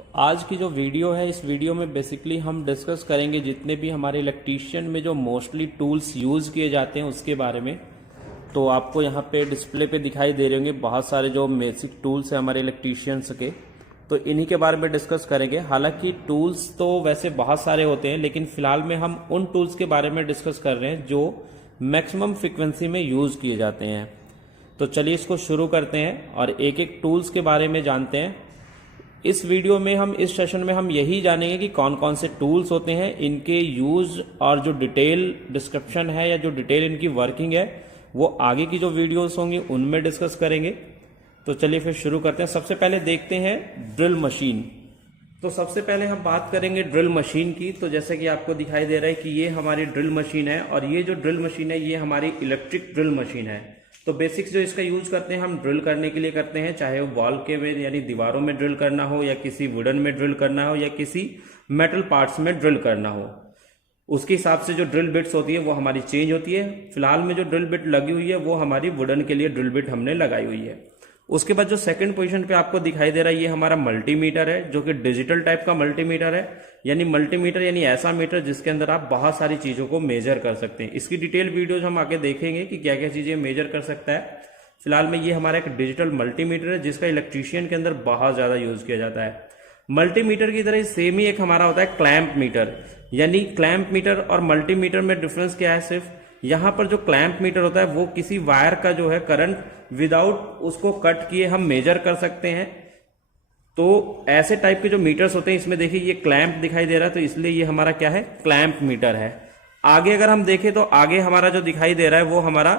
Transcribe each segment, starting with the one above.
तो आज की जो वीडियो है, इस वीडियो में बेसिकली हम डिस्कस करेंगे जितने भी हमारे इलेक्ट्रीशियन में जो मोस्टली टूल्स यूज़ किए जाते हैं उसके बारे में। तो आपको यहाँ पे डिस्प्ले पे दिखाई दे रहे होंगे बहुत सारे जो बेसिक टूल्स हैं हमारे इलेक्ट्रीशियंस के, तो इन्हीं के बारे में डिस्कस करेंगे। हालांकि टूल्स तो वैसे बहुत सारे होते हैं, लेकिन फिलहाल में हम उन टूल्स के बारे में डिस्कस कर रहे हैं जो मैक्सिमम फ्रिक्वेंसी में यूज़ किए जाते हैं। तो चलिए इसको शुरू करते हैं और एक एक टूल्स के बारे में जानते हैं। इस वीडियो में हम इस सेशन में हम यही जानेंगे कि कौन कौन से टूल्स होते हैं, इनके यूज़ और जो डिटेल डिस्क्रिप्शन है या जो डिटेल इनकी वर्किंग है वो आगे की जो वीडियोस होंगी उनमें डिस्कस करेंगे। तो चलिए फिर शुरू करते हैं। सबसे पहले देखते हैं ड्रिल मशीन। तो सबसे पहले हम बात करेंगे ड्रिल मशीन की। तो जैसे कि आपको दिखाई दे रहा है कि ये हमारी ड्रिल मशीन है और ये जो ड्रिल मशीन है ये हमारी इलेक्ट्रिक ड्रिल मशीन है। तो बेसिक्स जो इसका यूज करते हैं हम ड्रिल करने के लिए करते हैं, चाहे वो वॉल के में यानी दीवारों में ड्रिल करना हो या किसी वुडन में ड्रिल करना हो या किसी मेटल पार्ट्स में ड्रिल करना हो। उसके हिसाब से जो ड्रिल बिट्स होती है वो हमारी चेंज होती है। फिलहाल में जो ड्रिल बिट लगी हुई है वो हमारी वुडन के लिए ड्रिल बिट हमने लगाई हुई है। उसके बाद जो सेकंड पोजीशन पे आपको दिखाई दे रहा है ये हमारा मल्टीमीटर है, जो कि डिजिटल टाइप का मल्टीमीटर है। यानी मल्टीमीटर यानी ऐसा मीटर जिसके अंदर आप बहुत सारी चीजों को मेजर कर सकते हैं। इसकी डिटेल वीडियोज हम आगे देखेंगे कि क्या क्या चीजें मेजर कर सकता है। फिलहाल में ये हमारा एक डिजिटल मल्टीमीटर है जिसका इलेक्ट्रीशियन के अंदर बहुत ज्यादा यूज किया जाता है। मल्टीमीटर की तरह सेम ही एक हमारा होता है क्लैंप मीटर। यानी क्लैंप मीटर और मल्टीमीटर में डिफरेंस क्या है, सिर्फ यहां पर जो क्लैंप मीटर होता है वो किसी वायर का जो है करंट विदाउट उसको कट किए हम मेजर कर सकते हैं। तो ऐसे टाइप के जो मीटर्स होते हैं इसमें देखिए ये क्लैंप दिखाई दे रहा है, तो इसलिए ये हमारा क्या है, क्लैंप मीटर है। आगे अगर हम देखें तो आगे हमारा जो दिखाई दे रहा है वो हमारा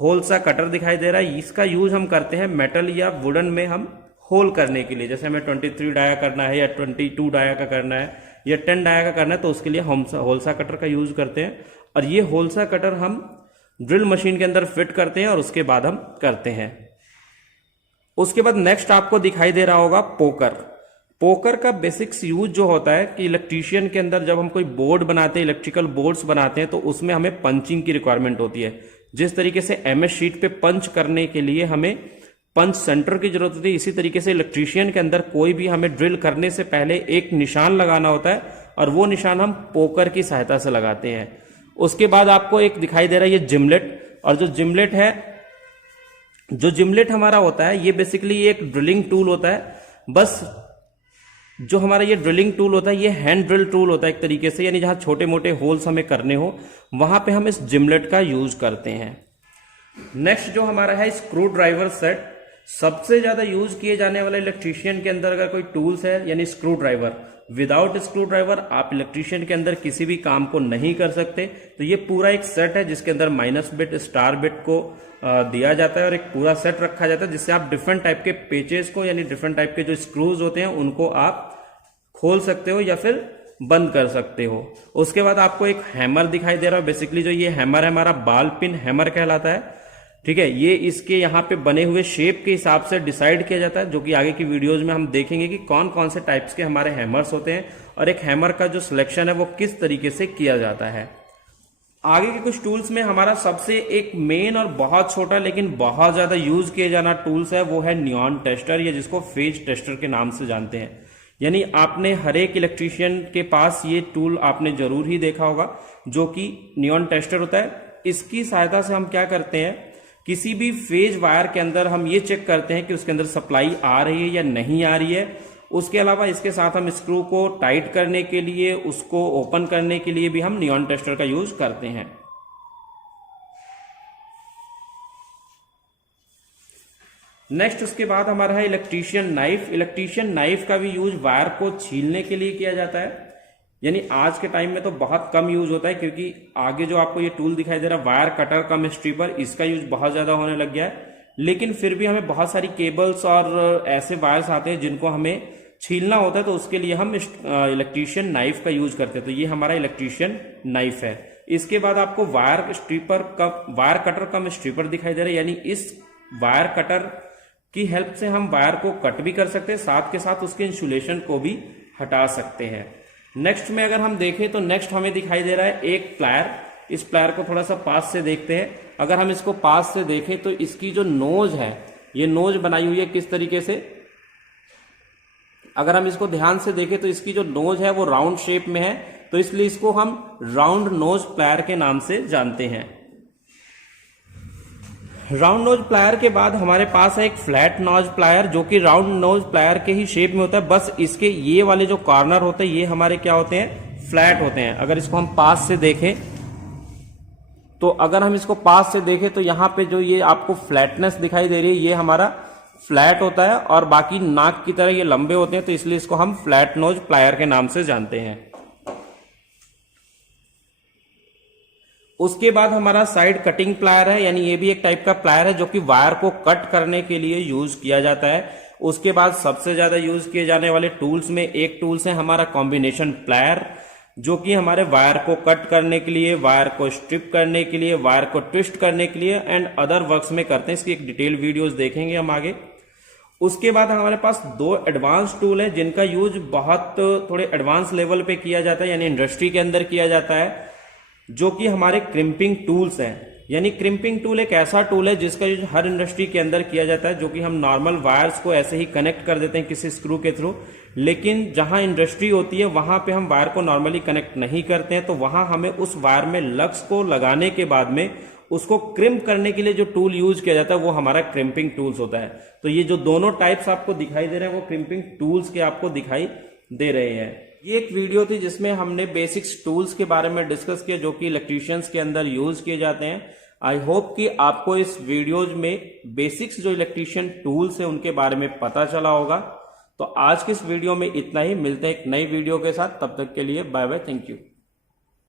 होल सा कटर दिखाई दे रहा है। इसका यूज हम करते हैं मेटल या वुडन में हम होल करने के लिए। जैसे हमें 23 डाया करना है या 22 डाया का करना है या 10 डाया का करना है, तो उसके लिए हम होलसा कटर का यूज करते हैं। और ये होलसा कटर हम ड्रिल मशीन के अंदर फिट करते हैं और उसके बाद हम करते हैं। उसके बाद नेक्स्ट आपको दिखाई दे रहा होगा पोकर। पोकर का बेसिक्स यूज जो होता है कि इलेक्ट्रीशियन के अंदर जब हम कोई बोर्ड बनाते हैं, इलेक्ट्रिकल बोर्ड्स बनाते हैं, तो उसमें हमें पंचिंग की रिक्वायरमेंट होती है। जिस तरीके से एमएस शीट पे पंच करने के लिए हमें पंच सेंटर की जरूरत होती है, इसी तरीके से इलेक्ट्रीशियन के अंदर कोई भी हमें ड्रिल करने से पहले एक निशान लगाना होता है और वो निशान हम पोकर की सहायता से लगाते हैं। उसके बाद आपको एक दिखाई दे रहा है ये जिमलेट। और जो जिमलेट है, जो जिमलेट हमारा होता है ये बेसिकली एक ड्रिलिंग टूल होता है। बस जो हमारा ये ड्रिलिंग टूल होता है ये हैंड ड्रिल टूल होता है एक तरीके से, यानी जहां छोटे मोटे होल्स हमें करने हो वहां पे हम इस जिमलेट का यूज करते हैं। नेक्स्ट जो हमारा है स्क्रू ड्राइवर सेट। सबसे ज्यादा यूज किए जाने वाले इलेक्ट्रीशियन के अंदर अगर कोई टूल्स है यानी screw driver. Without screw driver आप इलेक्ट्रीशियन के अंदर किसी भी काम को नहीं कर सकते। तो ये पूरा एक सेट है जिसके अंदर माइनस बिट, स्टार बिट को दिया जाता है और एक पूरा सेट रखा जाता है जिससे आप डिफरेंट टाइप के पेचेस को यानी डिफरेंट टाइप के जो स्क्रूज होते हैं उनको आप खोल सकते हो या फिर बंद कर सकते हो। उसके बाद आपको एक हैमर दिखाई दे रहा है। बेसिकली जो ये हैमर है हमारा बाल पिन हैमर कहलाता है। ठीक है, ये इसके यहाँ पे बने हुए शेप के हिसाब से डिसाइड किया जाता है, जो कि आगे की वीडियोज में हम देखेंगे कि कौन कौन से टाइप्स के हमारे हैमर्स होते हैं और एक हैमर का जो सिलेक्शन है वो किस तरीके से किया जाता है। आगे के कुछ टूल्स में हमारा सबसे एक मेन और बहुत छोटा लेकिन बहुत ज्यादा यूज किए जाना टूल्स है वो है नियॉन टेस्टर, या जिसको फेज टेस्टर के नाम से जानते हैं। यानी आपने हर एक इलेक्ट्रीशियन के पास ये टूल आपने जरूर ही देखा होगा, जो कि नियॉन टेस्टर होता है। इसकी सहायता से हम क्या करते हैं, किसी भी फेज वायर के अंदर हम ये चेक करते हैं कि उसके अंदर सप्लाई आ रही है या नहीं आ रही है। उसके अलावा इसके साथ हम स्क्रू को टाइट करने के लिए, उसको ओपन करने के लिए भी हम नियॉन टेस्टर का यूज करते हैं। नेक्स्ट उसके बाद हमारा है इलेक्ट्रीशियन नाइफ। इलेक्ट्रीशियन नाइफ का भी यूज वायर को छीलने के लिए किया जाता है। यानी आज के टाइम में तो बहुत कम यूज होता है, क्योंकि आगे जो आपको ये टूल दिखाई दे रहा है वायर कटर कम स्ट्रिपर, इसका यूज बहुत ज्यादा होने लग गया है। लेकिन फिर भी हमें बहुत सारी केबल्स और ऐसे वायर्स आते हैं जिनको हमें छीलना होता है, तो उसके लिए हम इलेक्ट्रीशियन नाइफ का यूज करते हैं। तो ये हमारा इलेक्ट्रीशियन नाइफ है। इसके बाद आपको वायर कटर कम स्ट्रिपर दिखाई दे रहा है। यानी इस वायर कटर की हेल्प से हम वायर को कट भी कर सकते हैं, साथ के साथ उसके इंसुलेशन को भी हटा सकते हैं। नेक्स्ट में अगर हम देखें तो नेक्स्ट हमें दिखाई दे रहा है एक प्लायर। इस प्लायर को थोड़ा सा पास से देखते हैं। अगर हम इसको पास से देखें तो इसकी जो नोज है, ये नोज बनाई हुई है किस तरीके से, अगर हम इसको ध्यान से देखें तो इसकी जो नोज है वो राउंड शेप में है, तो इसलिए इसको हम राउंड नोज प्लायर के नाम से जानते हैं। राउंड नोज प्लायर के बाद हमारे पास है एक फ्लैट नोज प्लायर, जो कि राउंड नोज प्लायर के ही शेप में होता है, बस इसके ये वाले जो कॉर्नर होते हैं ये हमारे क्या होते हैं, फ्लैट होते हैं। अगर इसको हम पास से देखें तो तो यहां पे जो ये आपको फ्लैटनेस दिखाई दे रही है ये हमारा फ्लैट होता है, और बाकी नाक की तरह ये लंबे होते हैं, तो इसलिए इसको हम फ्लैट नोज प्लायर के नाम से जानते हैं। उसके बाद हमारा साइड कटिंग प्लायर है, यानी ये भी एक टाइप का प्लायर है जो कि वायर को कट करने के लिए यूज किया जाता है। उसके बाद सबसे ज्यादा यूज किए जाने वाले टूल्स में एक टूल्स है हमारा कॉम्बिनेशन प्लायर, जो कि हमारे वायर को कट करने के लिए, वायर को स्ट्रिप करने के लिए, वायर को ट्विस्ट करने के लिए एंड अदर वर्क्स में करते हैं। इसकी एक डिटेल वीडियोस देखेंगे हम आगे। उसके बाद हमारे पास दो एडवांस टूल है जिनका यूज बहुत थोड़े एडवांस लेवल पे किया जाता है, यानी इंडस्ट्री के अंदर किया जाता है, जो कि हमारे क्रिम्पिंग टूल्स हैं। यानी क्रिम्पिंग टूल एक ऐसा टूल है जिसका यूज हर इंडस्ट्री के अंदर किया जाता है, जो कि हम नॉर्मल वायर्स को ऐसे ही कनेक्ट कर देते हैं किसी स्क्रू के थ्रू, लेकिन जहां इंडस्ट्री होती है वहां पे हम वायर को नॉर्मली कनेक्ट नहीं करते हैं, तो वहां हमें उस वायर में लक्स को लगाने के बाद में उसको क्रिम्प करने के लिए जो टूल यूज किया जाता है वो हमारा क्रिम्पिंग टूल्स होता है। तो ये जो दोनों टाइप्स आपको दिखाई दे रहे हैं वो क्रिम्पिंग टूल्स के आपको दिखाई दे रहे हैं। ये एक वीडियो थी जिसमें हमने बेसिक्स टूल्स के बारे में डिस्कस किया जो कि इलेक्ट्रीशियंस के अंदर यूज किए जाते हैं। आई होप कि आपको इस वीडियोज में बेसिक्स जो इलेक्ट्रीशियन टूल्स है उनके बारे में पता चला होगा। तो आज की इस वीडियो में इतना ही, मिलते हैं एक नई वीडियो के साथ, तब तक के लिए बाय बाय, थैंक यू।